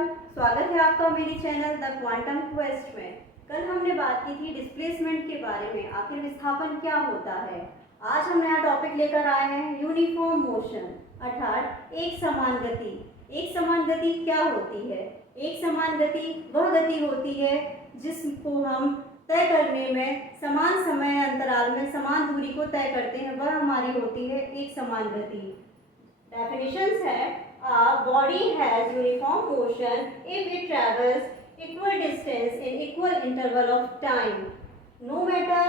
नमस्कार, स्वागत है आपका मेरे चैनल द क्वांटम क्वेस्ट में। कल हमने बात की थी डिस्प्लेसमेंट के बारे में, आखिर विस्थापन क्या होता है। आज हम नया टॉपिक लेकर आए हैं यूनिफॉर्म मोशन, अर्थात एक समान गति। एक समान गति क्या होती है? एक समान गति वह गति होती है जिसको हम तय करने में समान समय अंतराल में समान दूरी को तय करते हैं, वह हमारी होती है एक समान गति। Definitions है a body has uniform motion if it travels equal distance in equal interval of time, no matter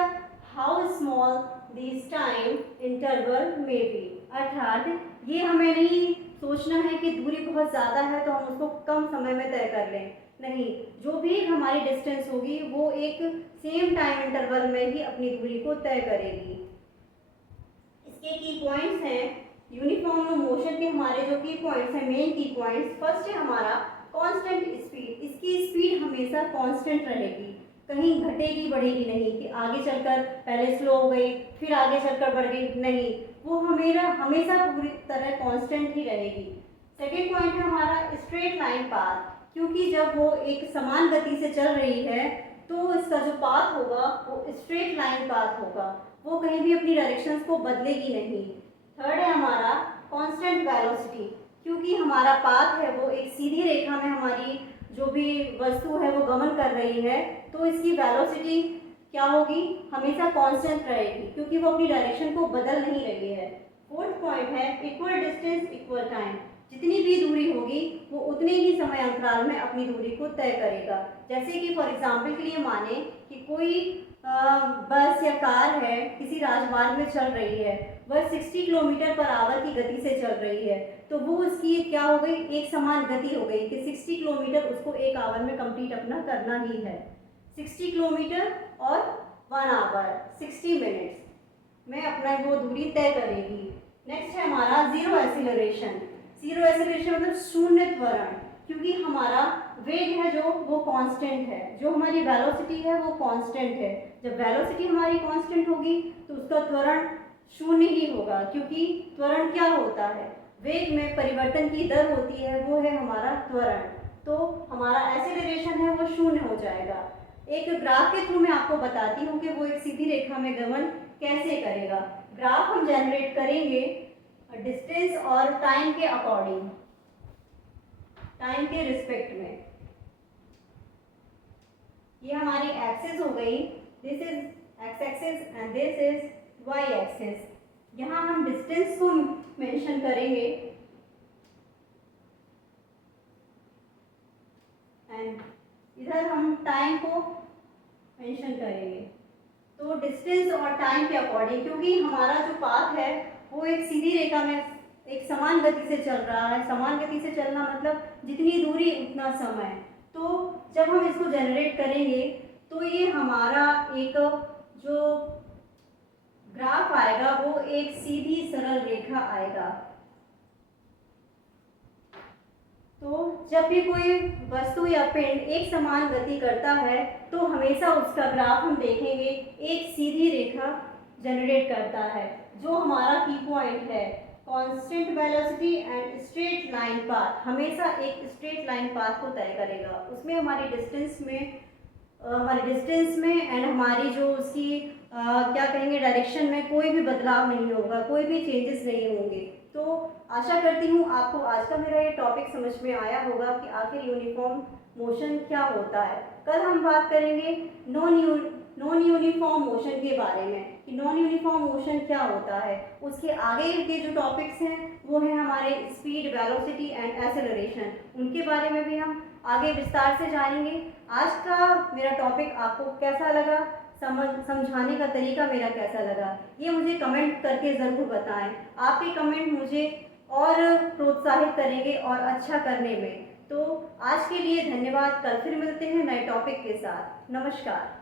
how small this time interval may be। अर्थात ये हमें नहीं सोचना है कि दूरी बहुत ज़्यादा है तो हम उसको कम समय में तय कर लें, नहीं, जो भी हमारी डिस्टेंस होगी वो एक सेम टाइम इंटरवल में ही अपनी दूरी को तय करेगी। इसके की पॉइंट्स हैं यूनिफॉर्म मोशन के, हमारे जो की पॉइंट्स हैं, मेन की पॉइंट्स। फर्स्ट है हमारा कांस्टेंट स्पीड। इसकी स्पीड हमेशा कांस्टेंट रहेगी, कहीं घटेगी बढ़ेगी नहीं कि आगे चलकर पहले स्लो हो गई फिर आगे चलकर बढ़ गई, नहीं, वो हमेशा पूरी तरह कांस्टेंट ही रहेगी। सेकेंड पॉइंट है हमारा स्ट्रेट लाइन पाथ, क्योंकि जब वो एक समान गति से चल रही है तो इसका जो पाथ होगा वो स्ट्रेट लाइन पाथ होगा, वो कहीं भी अपनी डायरेक्शंस को बदलेगी नहीं। थर्ड है हमारा कांस्टेंट वेलोसिटी, क्योंकि हमारा पाथ है वो एक सीधी रेखा में हमारी जो भी वस्तु है वो गमन कर रही है, तो इसकी वेलोसिटी क्या होगी? हमेशा कांस्टेंट रहेगी, क्योंकि वो अपनी डायरेक्शन को बदल नहीं रही है। फोर्थ पॉइंट है इक्वल डिस्टेंस इक्वल टाइम। जितनी भी दूरी होगी वो उतने ही समय अंतराल में अपनी दूरी को तय करेगा। जैसे कि फॉर एग्जाम्पल के लिए माने कि कोई बस या कार है, किसी राजमार्ग में चल रही है, वह 60 किलोमीटर पर आवर की गति से चल रही है, तो वो उसकी क्या हो गई? एक समान गति हो गई कि 60 किलोमीटर उसको एक आवर में कंप्लीट अपना करना ही है। 60 किलोमीटर और 1 आवर 60 मिनट्स में अपना वो दूरी तय करेगी। नेक्स्ट है हमारा जीरो एक्सीलरेशन। जीरो एक्सीलरेशन मतलब शून्य त्वरण, क्योंकि हमारा वेग है जो वो कांस्टेंट है, जो हमारी वेलोसिटी है वो कांस्टेंट है। जब वेलोसिटी हमारी कांस्टेंट होगी तो उसका त्वरण शून्य ही होगा, क्योंकि त्वरण क्या होता है? वेग में परिवर्तन की दर होती है, वो है हमारा त्वरण। तो हमारा एक्सीलरेशन है वो शून्य हो जाएगा। एक ग्राफ के थ्रू मैं आपको बताती हूँ कि वो एक सीधी रेखा में गमन कैसे करेगा। ग्राफ हम जनरेट करेंगे डिस्टेंस और टाइम के अकॉर्डिंग, टाइम के रिस्पेक्ट में। ये हमारी एक्सिस हो गई, this is x axis and this is y axis. यहाँ हम डिस्टेंस को मेंशन करेंगे एंड इधर हम टाइम को मेंशन करेंगे। तो डिस्टेंस और टाइम के अकॉर्डिंग, क्योंकि हमारा जो पाथ है वो एक सीधी रेखा में एक समान गति से चल रहा है। समान गति से चलना मतलब जितनी दूरी उतना समय। तो जब हम इसको जनरेट करेंगे तो ये हमारा एक जो ग्राफ आएगा वो एक सीधी सरल रेखा आएगा। तो जब भी कोई वस्तु या पिंड एक समान गति करता है तो हमेशा उसका ग्राफ हम देखेंगे एक सीधी रेखा जनरेट करता है, जो हमारा की पॉइंट है constant velocity and straight line path, हमेशा एक स्ट्रेट लाइन पाथ को तय करेगा। उसमें हमारी डिस्टेंस में एंड हमारी जो उसकी क्या कहेंगे डायरेक्शन में कोई भी बदलाव नहीं होगा, कोई भी चेंजेस नहीं होंगे। तो आशा करती हूँ आपको आज का मेरा ये टॉपिक समझ में आया होगा कि आखिर यूनिफॉर्म मोशन क्या होता है। कल हम बात करेंगे नॉन यूनिफॉर्म मोशन के बारे में कि नॉन यूनिफॉर्म मोशन क्या होता है। उसके आगे के जो टॉपिक्स हैं वो हैं हमारे स्पीड, वेलोसिटी एंड एक्सेलरेशन, उनके बारे में भी हम आगे विस्तार से जानेंगे। आज का मेरा टॉपिक आपको कैसा लगा, समझाने का तरीका मेरा कैसा लगा, ये मुझे कमेंट करके ज़रूर बताएं। आपके कमेंट मुझे और प्रोत्साहित करेंगे और अच्छा करने में। तो आज के लिए धन्यवाद। कल फिर मिलते हैं नए टॉपिक के साथ। नमस्कार।